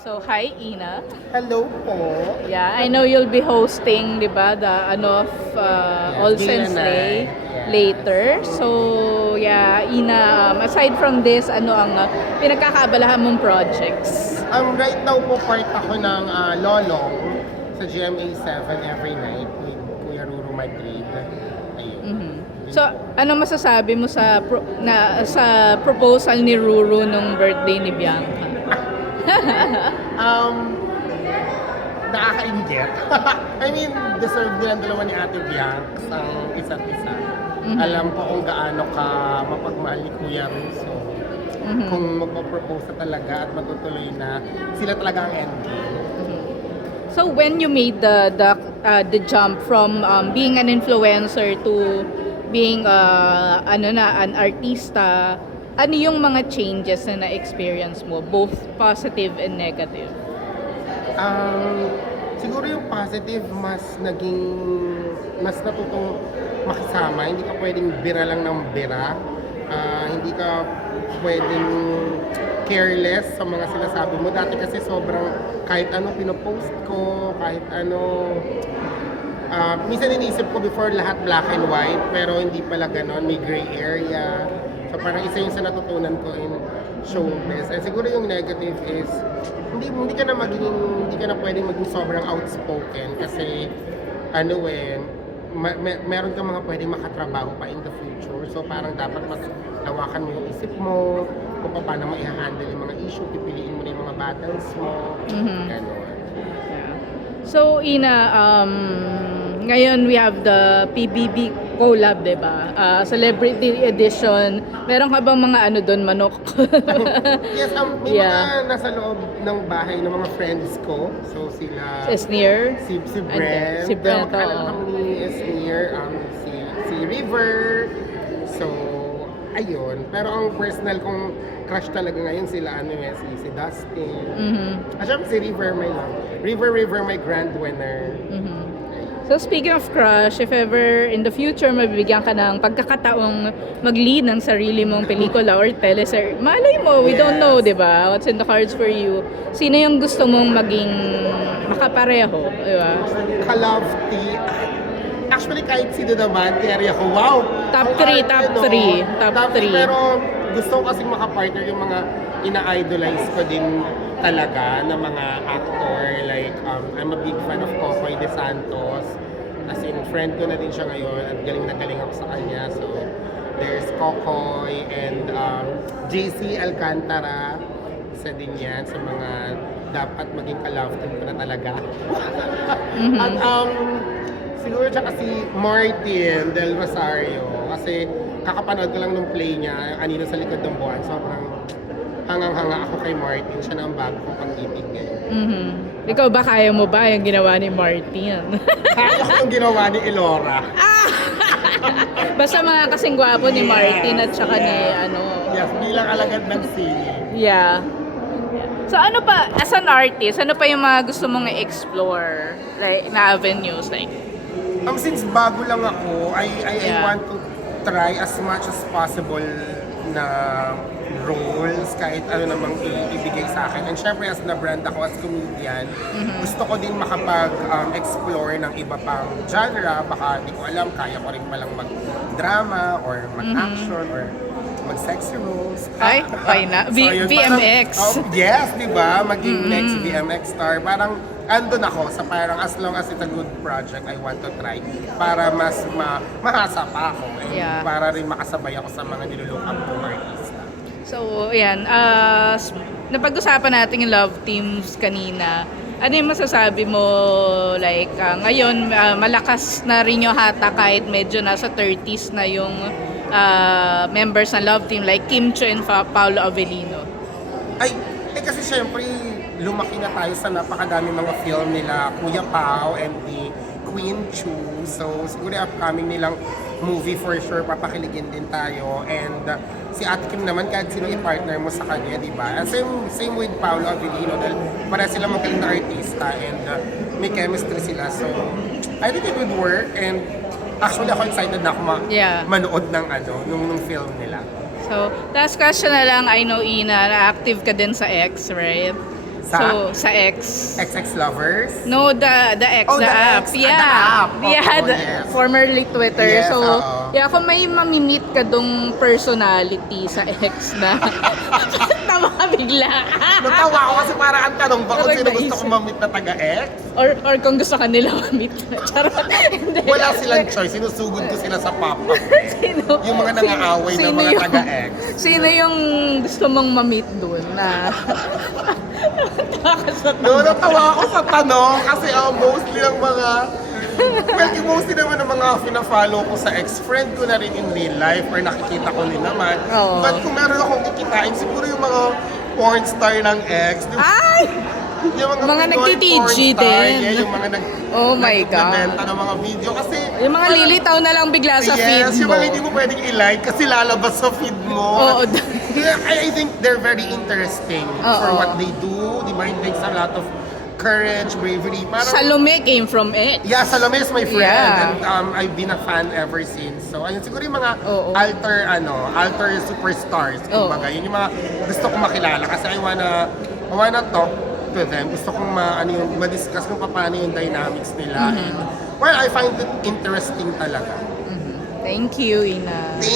So, hi Ina. Hello po. Yeah, I know you'll be hosting, di ba, the All Saints Day later. So, yeah, Ina, aside from this, ano ang pinagkakaabalahan mong projects? Right now po part ako ng Lolong sa GMA 7 every night with Kuya Ruru Madrid. Ayun. Mhm. So, ano masasabi mo sa proposal ni Ruru nung birthday ni Bianca? Nakakainggit. I mean, deserve nilang dalawa ni Ate Bianca ang isa't isa. Alam ko kung gaano ka mapagmahal ni Kuya Russo. Kung magpo-propose na talaga at matutuloy na, sila talaga ang endgame. So, when you made the jump from being an influencer to being an artista, ano yung mga changes na na-experience mo, both positive and negative? Siguro yung positive, mas natutong makisama. Hindi ka pwedeng bira lang ng bira. Hindi ka pwedeng careless sa mga sinasabi mo. Dati kasi sobrang kahit ano pinopost ko, kahit ano. Minsan inisip ko before lahat black and white, pero hindi pala ganon, may gray area. So parang isa yung sa natutunan ko in showbiz. And siguro yung negative is hindi ka na pwedeng maging sobrang outspoken kasi meron kang mga pwedeng makatrabaho pa in the future. So parang dapat mas lawakan mo yung isip mo, kung paano mo i-handle yung mga issue, pipiliin mo na yung mga battles mo, ganon. So, Ina, ngayon we have the PBB collab, di ba? Celebrity edition. Meron ka bang mga doon, manok? Yes, may mga nasa loob ng bahay ng mga friends ko. So sila... Esnier? Si Brent. Si Brent, Alam kami ni Esnier, si River. So, ayun. Pero ang personal kong crush talaga ngayon sila, si Dustin. At syempre si River, my love. River, my grand winner. So speaking of crush, if ever in the future mabibigyan ka ng pagkakataong mag-lead ng sarili mong pelikula or teleserye, malay mo, we don't know, di ba? What's in the cards for you? Sino yung gusto mong maging makapareho, di ba? Ka-Love-T. Actually, kahit sino naman, kaya ako, wow! Top 3. Pero gusto ko kasing makapartner yung mga ina-idolize ko din talaga na mga actor. Like, I'm a big fan of Cocoy De Santos. As in, friend ko na din siya ngayon at galing na galing ako sa kanya. So, there's Cocoy and JC Alcantara. Isa din yan sa mga dapat maging ka-love team ko na talaga. At siguro tsaka si Martin Del Rosario. Kasi kakapanood ko lang nung play niya, Anino sa Likod ng Buwan. Sobrang hangang-hanga ako kay Martin. Siya na ang bago kong pag-ibig ngayon. Ikaw ba, kaya mo ba yung ginawa ni Martin? Kaya ko yung ginawa ni Elora. Basta mga kasing gwapo ni Martin at saka ni Yes, bilang alagad ng singing. Yeah. So ano pa, as an artist, ano pa yung mga gusto mong i-explore? Like, na avenues, like? Since bago lang ako, I Yeah. want to try as much as possible na roles, kahit ano namang ibigay sa akin. And syempre, as na brand ako, as comedian, gusto ko din makapag-explore ng iba pang genre. Baka di ko alam, kaya ko rin palang mag-drama or mag-action or mag-sexy roles. Ay, why na? Yun, VMX. Yes, di ba? Maging next VMX star. Parang andun ako sa parang as long as it's a good project, I want to try para mas mahasa pa ako. And Yeah. para rin makasabay ako sa mga nilulook up kong artista. So, ayan. Napag-usapan natin yung love teams kanina. Ano yung masasabi mo, like, ngayon, malakas na rin yung hata kahit medyo nasa 30s na yung members ng love team, like Kim Chiu and Paolo Avellino? Ay, kasi syempre, lumaki na tayo sa napakadami mga film nila, Kuya Pao and the Queen Chu. So, siguro upcoming nilang movie for sure, papakiligin din tayo. And si Ate Kim naman, kahit sino i-partner mo sa kanya, di ba? And same with Paolo Avellino, dahil para sila magaling na artista and may chemistry sila. So, I think it would work. And actually, ako excited na ako manood ng nung film nila. So, last question na lang, I know, Ina, na active ka din sa X, right? So, sa X. XX lovers? No, the X, Oh, the the app. X, Yeah. the app. Yeah, Oo, the, yes. formerly Twitter. Yes, so, oo. yeah, kung may mamimit ka dong personality sa X na, tawa ka bigla. Natawa ako kasi para ang tanong ba kung Parang sino gusto naisip. kong mamit na taga-X? Or kung gusto ka nila mamit. Charot. Hindi. Wala silang choice, sinusugod ko sila sa pop-up. Sino? Yung mga nangaaway na mga taga-X. Sino yung gusto mong mamit doon na? No, natawa ako sa tanong kasi mostly ng mga mostly naman ng mga fina-follow ko sa ex-friend ko na rin in real life or nakikita ko rin naman. Oo. But kung meron akong kikitain, siguro yung mga porn star ng ex. Ay! Yung Mga Pinoy nagti-TG porn star, din. yeah, yung mga Oh my God. nagbebenta ng mga video. Kasi Yung mga lilitaw na lang bigla sa feed yes, yung mo. mga hindi mo pwedeng i-like kasi lalabas sa feed mo. Oo. Yeah, I think they're very interesting for Oo. what they do. Di ba, it takes a lot of courage, bravery. Parang, Salome came from X. yeah, Salome is my friend. Yeah. And I've been a fan ever since. So, ayun, siguro yung mga Oo. alter superstars. Oo. Kumbaga, yun yung mga gusto kong makilala. Kasi I wanna talk to them. Gusto kong ma-discuss kung paano yung dynamics nila. And, well, I find it interesting talaga. Thank you, Ina. Thank